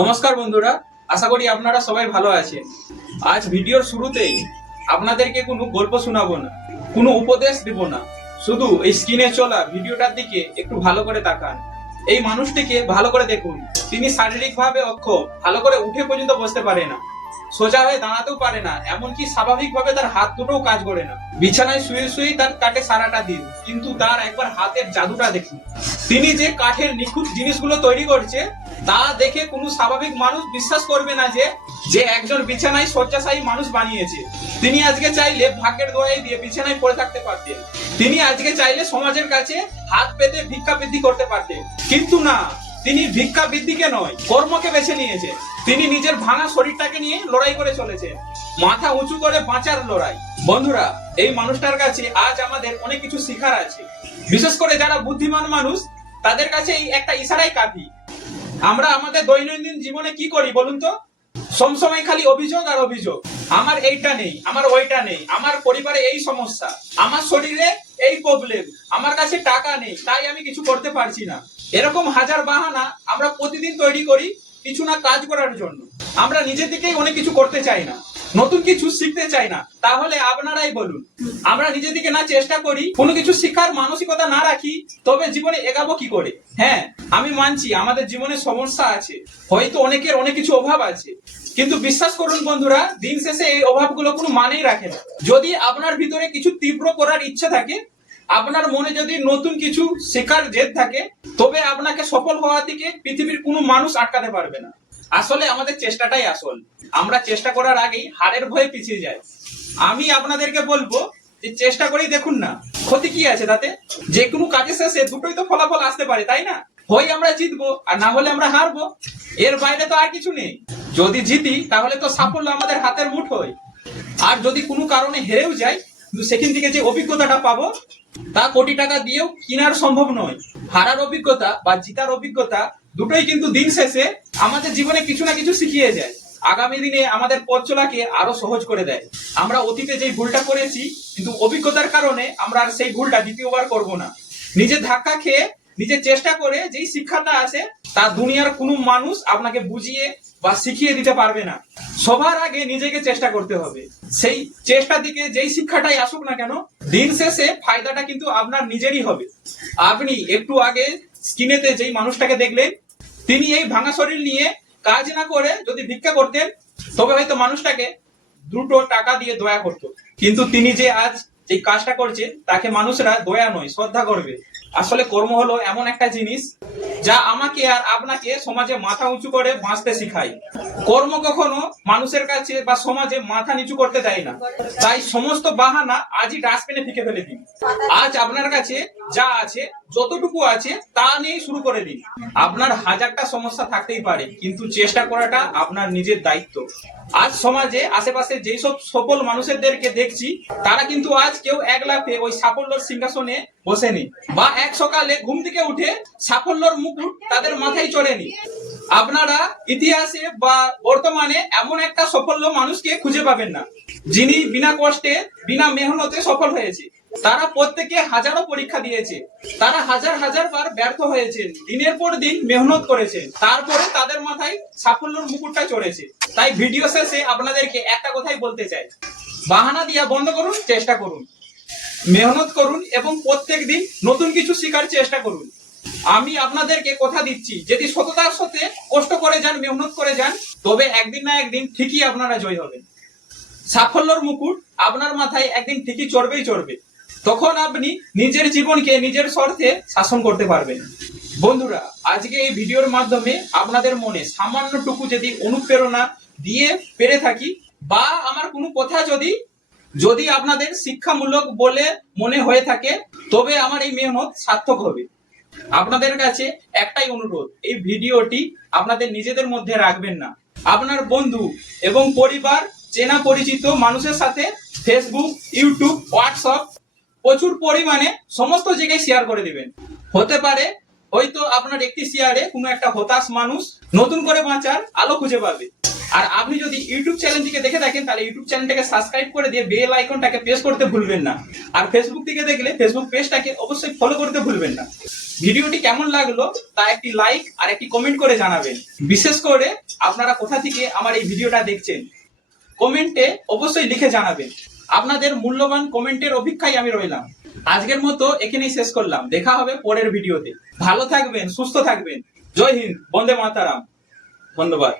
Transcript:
নমস্কার বন্ধুরা, আশা করি আপনারা সবাই ভালো আছেন। আজ ভিডিওর শুরুতেই আপনাদেরকে কোনো গল্প শোনাবো না, কোনো উপদেশ দেব না, শুধু এই স্ক্রিনে চলা ভিডিওটার দিকে একটু ভালো করে তাকান। এই মানুষটিকে ভালো করে দেখুন। তিনি শারীরিকভাবে অক্ষম, ভালো করে উঠে পর্যন্ত বসতে পারে না, সোজা হয়ে দাঁড়াতেও পারে না, এমনকি স্বাভাবিকভাবে তার হাত দুটোও কাজ করে না। বিছানায় শুয়ে শুয়েই তার কাটে সারাটা দিন, কিন্তু তার একবার হাতের জাদুটা দেখুন। তিনি যে কাঠের নিখুঁত জিনিসগুলো তৈরি করছে তা দেখে কোনো স্বাভাবিক মানুষ বিশ্বাস করবে না যে যে একজন বিছানায় শয্যাশায়ী মানুষ বানিয়েছে। তিনি আজকে চাইলে ভাগ্যের দোয়াই দিয়ে বিছানায় পড়ে থাকতে পারতেন। তিনি আজকে চাইলে সমাজের কাছে হাত পেতে ভিক্ষা বৃদ্ধি করতে পারতেন, কিন্তু না, তিনি ভিক্ষা বৃদ্ধিকে নয়, কর্মকে বেছে নিয়েছে। তিনি নিজের ভাঙা শরীরটাকে নিয়ে লড়াই করে চলেছেন, মাথা উঁচু করে বাঁচার লড়াই। বন্ধুরা, এই মানুষটার কাছে আজ আমাদের অনেক কিছু শেখার আছে। বিশেষ করে যারা বুদ্ধিমান মানুষ, তাদের কাছে এই একটা ইশারাই কাফি। আমরা আমাদের দৈনন্দিন জীবনে কি করি বলুন তো? সবসময় খালি অভিযোগ আর অভিযোগ। আমার এইটা নেই, আমার ওইটা নেই, আমার পরিবারে এই সমস্যা, আমার শরীরে এই প্রবলেম, আমার কাছে টাকা নেই, তাই আমি কিছু করতে পারছি না। এরকম হাজার বাহানা আমরা প্রতিদিন তৈরি করি কিছু না কাজ করার জন্য। আমরা নিজে থেকেই অনেক কিছু করতে চাই না, নতুন কিছু শিখতে চাই না। তাহলে আপনারাই বলুন, আমরা নিজে থেকে না চেষ্টা করি, কোনো কিছু শিখার মানসিকতা না রাখি, তবে জীবনে এগাবো কি করে? হ্যাঁ, আমি মানছি আমাদের জীবনে সমস্যা আছে, হয়তো অনেকের অনেক কিছু অভাব আছে, কিন্তু বিশ্বাস করুন বন্ধুরা, দিন শেষে এই অভাবগুলো কোনো মানেই রাখে না। যদি আপনার ভিতরে কিছু তীব্র করার ইচ্ছে থাকে, আপনার মনে যদি নতুন কিছু শেখার জেদ থাকে, তবে আপনাকে সফল হওয়া থেকে পৃথিবীর কোনো মানুষ আটকাতে পারবে না। আসলে আমাদের চেষ্টাটাই আসল। আমরা চেষ্টা করার আগেই হারের ভয়ে পিছিয়ে যাই। আমি আপনাদেরকে বলবো যে চেষ্টা করেই দেখুন না, ক্ষতি কি আছে তাতে? যে কোনো কাজের শেষে দুটোই তো ফলাফল আসতে পারে, তাই না? হয় আমরা জিতবো আর না হলে আমরা হারবো, এর বাইরে তো আর কিছু নেই। যদি জিতি তাহলে তো সাফল্য আমাদের হাতের মুঠোয়, আর যদি কোনো কারণে হেরেও যাই, কিন্তু সেখান থেকে যে অভিজ্ঞতাটা পাবো তা কোটি টাকা দিয়েও কেনার সম্ভব নয়। হারার অভিজ্ঞতা বা জিতার অভিজ্ঞতা দুটোই কিন্তু দিন শেষে আমাদের জীবনে কিছু না কিছু শিখিয়ে যায়, আগামী দিনে আমাদের পথ চলাকে আরো সহজ করে দেয়। আমরা অতীতে যে ভুলটা করেছি, কিন্তু অভিজ্ঞতার কারণে আমরা আর সেই ভুলটা দ্বিতীয়বার করব না। নিজে ধাক্কা খেয়ে নিজে চেষ্টা করে যেই শিক্ষাটা আসে, তা দুনিয়ার কোনো মানুষ আপনাকে বুঝিয়ে বা শিখিয়ে দিতে পারবে না। সবার আগে নিজেকে চেষ্টা করতে হবে। সেই চেষ্টা দিকে যেই শিক্ষাটাই আসুক না কেন, দিন শেষে ফায়দাটা কিন্তু আপনার নিজেরই হবে। আপনি একটু আগে স্ক্রিনেতে যেই মানুষটাকে দেখলেন, তিনি এই ভাঙা শরীর নিয়ে কাজ না করে যদি ভিক্ষা করতেন, তবে হয়তো মানুষটাকে দুটো টাকা দিয়ে দয়া করতো। কিন্তু তিনি যে আজ যে কাজটা করছে, তাকে মানুষরা দয়া নয়, শ্রদ্ধা করবে। আসলে কর্ম হলো এমন একটা জিনিস যা আমাকে আর আপনাকে সমাজে মাথা উঁচু করে বাঁচতে শেখায়। কর্ম কখনো মানুষের কাছে বা সমাজে মাথা নিচু করতে দেয় না। তাই সমস্ত বাহানা আজই ডাস্টবিনে ফেলে ফেলে দিন। আজ আপনার কাছে যা আছে, যতটুকু আছে তা নিয়ে শুরু করে দিন। আপনার হাজারটা সমস্যা থাকতেই পারে, কিন্তু চেষ্টা করাটা আপনার নিজের দায়িত্ব। আজ সমাজে আশেপাশে যেই সব সফল মানুষদেরকে দেখছি, তারা কিন্তু আজ কেউ এক লাফে ওই সাফল্যের সিংহাসনে বসেনি, বা এক সকালে ঘুম থেকে উঠে সাফল্যের মুকুট তাদের মাথায় চড়েনি। আপনারা ইতিহাসে বা বর্তমানে এমন একটা সফল মানুষকে খুঁজে পাবেন না যিনি বিনা কষ্টে বিনা মেহনতে সফল হয়েছে। তারা প্রত্যেকে হাজারো পরীক্ষা দিয়েছে, তারা হাজার হাজার বার ব্যর্থ হয়েছেন, দিনের পর দিন মেহনত করেছেন, তারপরে তাদের মাথায় সাফল্যের মুকুটটা চড়েছে। তাই ভিডিও শেষে আপনাদেরকে একটা কথাই বলতে চাই, বাহানা দিয়া বন্ধ করুন, চেষ্টা করুন, মেহনত করুন এবং প্রত্যেক দিন নতুন কিছু শেখার চেষ্টা করুন। আমি আপনাদেরকে কথা দিচ্ছি, যদি সততার সাথে কষ্ট করে যান, মেহনত করে যান, তবে একদিন না একদিন ঠিকই আপনারা জয় হবেন। সাফল্যের মুকুট আপনার মাথায় একদিন ঠিকই চড়বেই চড়বে। তখন আপনি নিজের জীবনকে নিজের স্বার্থে শাসন করতে পারবেন। বন্ধুরা, আজকে এই ভিডিওর মাধ্যমে আপনাদের মনে সামান্যটুকু যদি অনুপ্রেরণা দিয়ে পেরে থাকি, বা আমার কোনো কথা যদি আপনাদের শিক্ষামূলক বলে মনে হয়ে থাকে, তবে আমার এই মেহনত সার্থক হবে। আপনাদের কাছে একটাই অনুরোধ, এই ভিডিওটি আপনাদের নিজেদের মধ্যে রাখবেন না, আপনার বন্ধু এবং পরিবার, চেনা পরিচিত মানুষের সাথে ফেসবুক, ইউটিউব, হোয়াটসঅ্যাপ প্রচুর পরিমাণে সমস্ত জায়গায় শেয়ার করে দিবেন। হতে পারে হয়তো আপনার একটি শেয়ারে কোনো একটা হতাশ মানুষ নতুন করে বাঁচার আলো খুঁজে পাবে। আর আপনি যদি ইউটিউব চ্যানেল থেকে দেখে থাকেন, তাহলে ইউটিউব চ্যানেলটাকে সাবস্ক্রাইব করে দিয়ে বেল আইকনটাকে প্রেস করতে ভুলবেন না। আর ফেসবুক থেকে দেখলে ফেসবুক পেজটাকে অবশ্যই ফলো করতে ভুলবেন না। ভিডিওটি কেমন লাগলো তা একটি লাইক আর একটি কমেন্ট করে জানাবেন। বিশেষ করে আপনারা কোথা থেকে আমার এই ভিডিওটা দেখছেন কমেন্টে অবশ্যই লিখে জানাবেন। আপনাদের মূল্যবান কমেন্টের অপেক্ষায় আমি রইলাম। আজকের মতো এখানেই শেষ করলাম, দেখা হবে পরের ভিডিওতে। ভালো থাকবেন, সুস্থ থাকবেন। জয় হিন্দ, বন্দে মাতারাম। ধন্যবাদ।